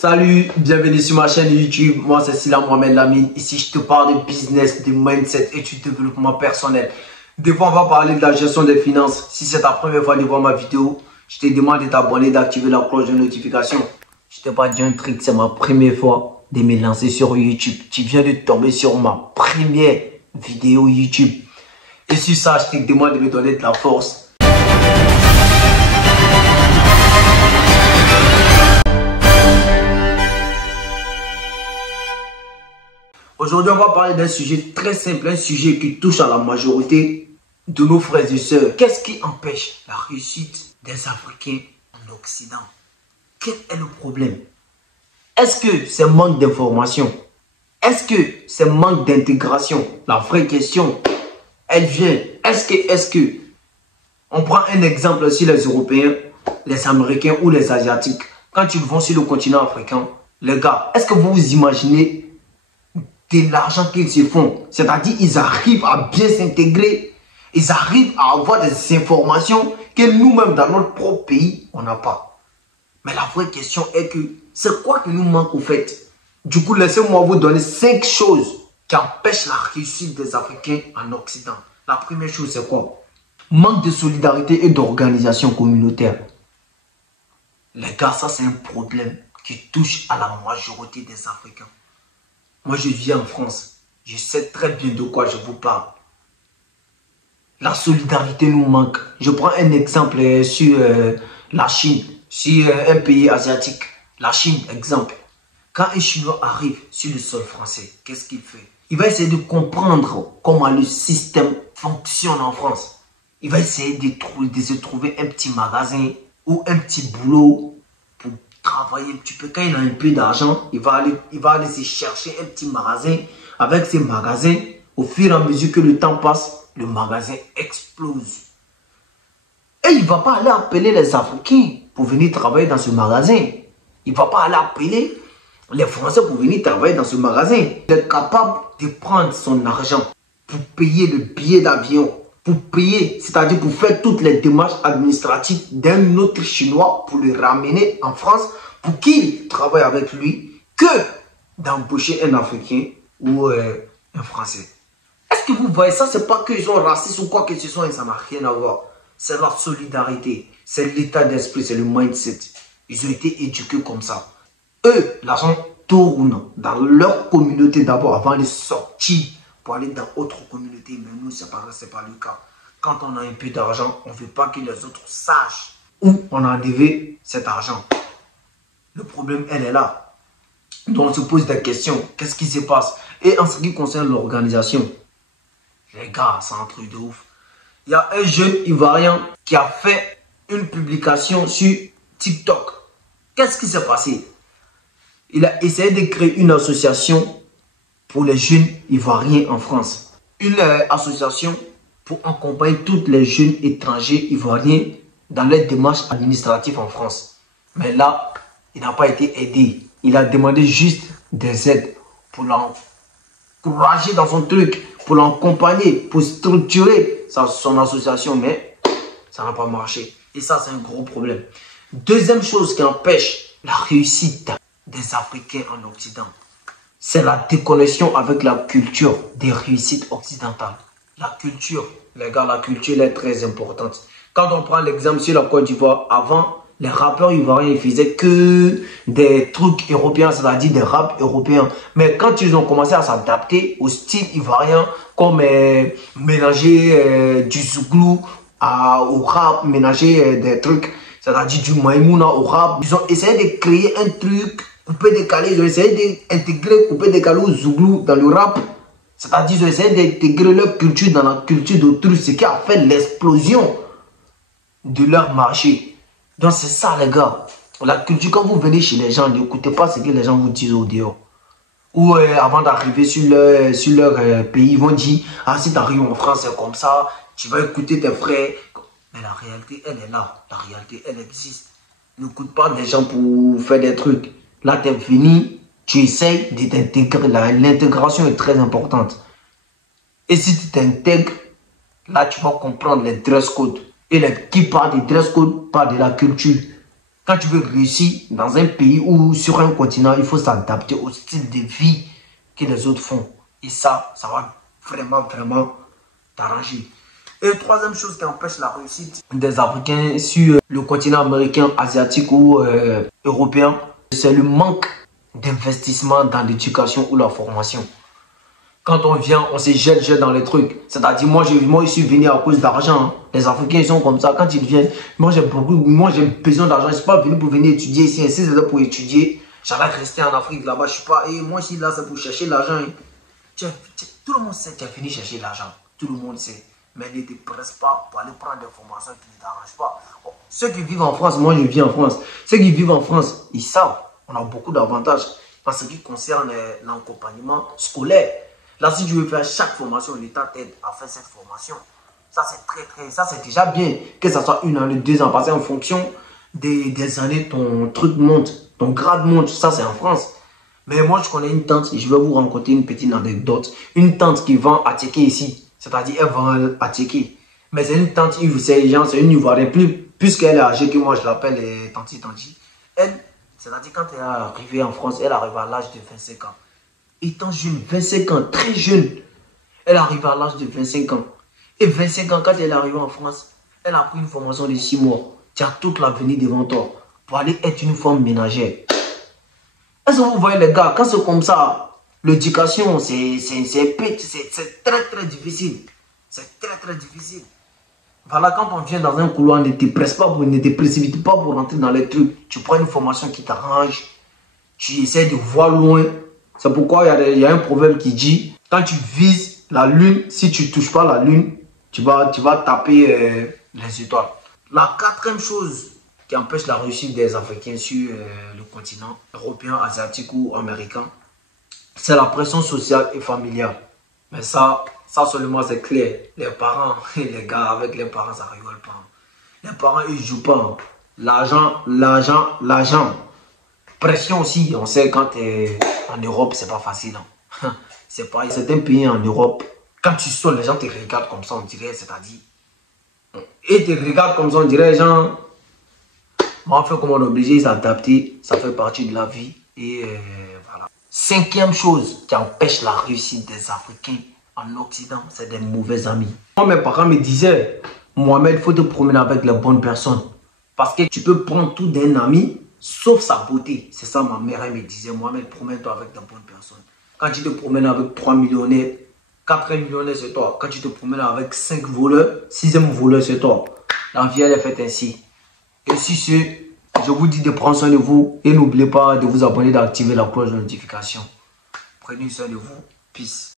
Salut, bienvenue sur ma chaîne YouTube. Moi c'est Sila Mohamed Lamine. Ici je te parle de business, de mindset et du développement personnel. Des fois on va parler de la gestion des finances. Si c'est ta première fois de voir ma vidéo, je te demande de t'abonner, d'activer la cloche de notification. Je t'ai pas dit un truc, c'est ma première fois de me lancer sur YouTube. Tu viens de tomber sur ma première vidéo YouTube. Et sur ça, je te demande de me donner de la force. Aujourd'hui, on va parler d'un sujet très simple, un sujet qui touche à la majorité de nos frères et sœurs. Qu'est-ce qui empêche la réussite des Africains en Occident? Quel est le problème? Est-ce que c'est manque d'information? Est-ce que c'est manque d'intégration? La vraie question, elle vient. Est-ce que on prend un exemple sur les Européens, les Américains ou les Asiatiques. Quand ils vont sur le continent africain, les gars, est-ce que vous vous imaginez de l'argent qu'ils se font? C'est-à-dire ils arrivent à bien s'intégrer, ils arrivent à avoir des informations que nous-mêmes dans notre propre pays, on n'a pas. Mais la vraie question est que c'est quoi qui nous manque au fait? Du coup, laissez-moi vous donner 5 choses qui empêchent la réussite des Africains en Occident. La première chose, c'est quoi? Manque de solidarité et d'organisation communautaire. Les gars, ça c'est un problème qui touche à la majorité des Africains. Moi, je vis en France. Je sais très bien de quoi je vous parle. La solidarité nous manque. Je prends un exemple sur la Chine, sur un pays asiatique. La Chine, exemple. Quand un Chinois arrive sur le sol français, qu'est-ce qu'il fait? Il va essayer de comprendre comment le système fonctionne en France. Il va essayer de se trouver un petit magasin ou un petit boulot pour travailler un petit peu. Quand il a un peu d'argent, il va aller se chercher un petit magasin. Avec ces magasins, au fur et à mesure que le temps passe, le magasin explose. Et il ne va pas aller appeler les Africains pour venir travailler dans ce magasin. Il ne va pas aller appeler les Français pour venir travailler dans ce magasin. Il est capable de prendre son argent pour payer le billet d'avion, pour payer, c'est-à-dire pour faire toutes les démarches administratives d'un autre Chinois pour le ramener en France pour qu'il travaille avec lui, que d'embaucher un Africain ou un Français. Est-ce que vous voyez ça? C'est pas qu'ils sont racistes ou quoi que ce soit, et ça n'a rien à voir. C'est la solidarité, c'est l'état d'esprit, c'est le mindset. Ils ont été éduqués comme ça. Eux, l'argent tourne dans leur communauté d'abord avant de sortir pour aller dans autre communauté. Mais nous, c'est pas le cas. Quand on a un peu d'argent, on ne veut pas que les autres sachent où on a enlevé cet argent. Le problème, elle est là. Donc, on se pose des questions. Qu'est-ce qui se passe? Et en ce qui concerne l'organisation, les gars, c'est un truc de ouf. Il y a un jeune Ivoirien qui a fait une publication sur TikTok. Qu'est-ce qui s'est passé? Il a essayé de créer une association pour les jeunes Ivoiriens en France. Une association pour accompagner tous les jeunes étrangers Ivoiriens dans leurs démarches administratives en France. Mais là, il n'a pas été aidé. Il a demandé juste des aides pour l'encourager dans son truc, pour l'accompagner, pour structurer son association. Mais ça n'a pas marché. Et ça, c'est un gros problème. Deuxième chose qui empêche la réussite des Africains en Occident, c'est la déconnexion avec la culture des réussites occidentales. La culture, les gars, la culture est très importante. Quand on prend l'exemple sur la Côte d'Ivoire, avant, les rappeurs ivoiriens ils faisaient que des trucs européens, c'est-à-dire des raps européens. Mais quand ils ont commencé à s'adapter au style ivoirien, comme mélanger du zouglou au rap, mélanger des trucs, c'est-à-dire du maïmouna au rap, ils ont essayé de créer un truc coupé décalé, ils ont essayé d'intégrer coupé décalé au zouglou dans le rap. C'est-à-dire qu'ils ont essayé d'intégrer leur culture dans la culture d'autrui, ce qui a fait l'explosion de leur marché. Donc c'est ça les gars. La culture, quand vous venez chez les gens, n'écoutez pas ce que les gens vous disent au dehors. Ou avant d'arriver sur leur pays, ils vont dire, ah si tu arrives en France c'est comme ça, tu vas écouter tes frères. Mais la réalité, elle est là. La réalité, elle existe. N'écoute pas des gens pour faire des trucs. Là, tu es venu, tu essayes de t'intégrer. L'intégration est très importante. Et si tu t'intègres, là, tu vas comprendre les dress codes. Et qui parle de dress code parle de la culture. Quand tu veux réussir dans un pays ou sur un continent, il faut s'adapter au style de vie que les autres font. Et ça va vraiment t'arranger. Et troisième chose qui empêche la réussite des Africains sur le continent américain, asiatique ou européen, c'est le manque d'investissement dans l'éducation ou la formation. Quand on vient, on se jette dans les trucs. C'est-à-dire, moi, je suis venu à cause d'argent. Hein. Les Africains, ils sont comme ça. Quand ils viennent, moi, j'ai besoin d'argent. Je ne suis pas venu pour venir étudier ici. Si c'était pour étudier, j'allais rester en Afrique là-bas. Je suis pas. Et moi, ici, là, c'est pour chercher l'argent. Hein. Tout le monde sait que tu as fini chercher l'argent. Tout le monde sait. Mais ne te presse pas pour aller prendre des formations qui ne t'arrangent pas. Bon, ceux qui vivent en France, moi, je vis en France. Ceux qui vivent en France, ils savent. On a beaucoup d'avantages en ce qui concerne l'accompagnement scolaire. Là, si tu veux faire chaque formation, l'État t'aide à faire cette formation. Ça, c'est déjà bien. Que ça soit 1 année, 2 ans, parce qu'en fonction des années, ton truc monte, ton grade monte. Ça, c'est en France. Mais moi, je connais une tante, et je vais vous raconter une petite anecdote. Une tante qui vend à Tchéké ici. C'est-à-dire, elle vend à Tchéké. Mais c'est une tante, c'est une Ivoirienne. Puisqu'elle est âgée que moi, je l'appelle Tanti. Elle, c'est-à-dire, quand elle est arrivée en France, elle arrive à l'âge de 25 ans. Étant jeune, 25 ans, très jeune, elle arrive à l'âge de 25 ans. Et 25 ans, quand elle est arrivée en France, elle a pris une formation de 6 mois. Tu as toute l'avenir devant toi pour aller être une femme ménagère. Est-ce que vous voyez les gars, quand c'est comme ça, l'éducation, c'est très difficile. C'est très difficile. Voilà, quand on vient dans un couloir, ne te presse pas, ne te précipite pas pour rentrer dans les trucs. Tu prends une formation qui t'arrange. Tu essaies de voir loin. C'est pourquoi il y a un proverbe qui dit, quand tu vises la lune, si tu ne touches pas la lune, tu vas taper les étoiles. La quatrième chose qui empêche la réussite des Africains sur le continent européen, asiatique ou américain, c'est la pression sociale et familiale. Mais ça seulement c'est clair. Les parents, les gars, avec les parents, ça rigole pas. Les parents, ils jouent pas. L'argent. Pression aussi, on sait quand tu es en Europe, c'est pas facile. Hein. C'est pas certains pays en Europe. Quand tu sors, les gens te regardent comme ça, on dirait, c'est-à-dire. Et te regardent comme ça, on dirait, genre. En fait, comme on est obligé de s'adapter, ça fait partie de la vie. Et voilà. Cinquième chose qui empêche la réussite des Africains en Occident, c'est des mauvais amis. Moi, mes parents me disaient, Mohamed, il faut te promener avec les bonnes personnes. Parce que tu peux prendre tout d'un ami, sauf sa beauté. C'est ça, ma mère, elle me disait, Mohamed, promène-toi avec de bonnes personnes. Quand tu te promènes avec 3 millionnaires, 4 millionnaires, c'est toi. Quand tu te promènes avec 5 voleurs, 6e voleur, c'est toi. La vie, elle est faite ainsi. Et si c'est, je vous dis de prendre soin de vous et n'oubliez pas de vous abonner, d'activer la cloche de notification. Prenez soin de vous. Peace.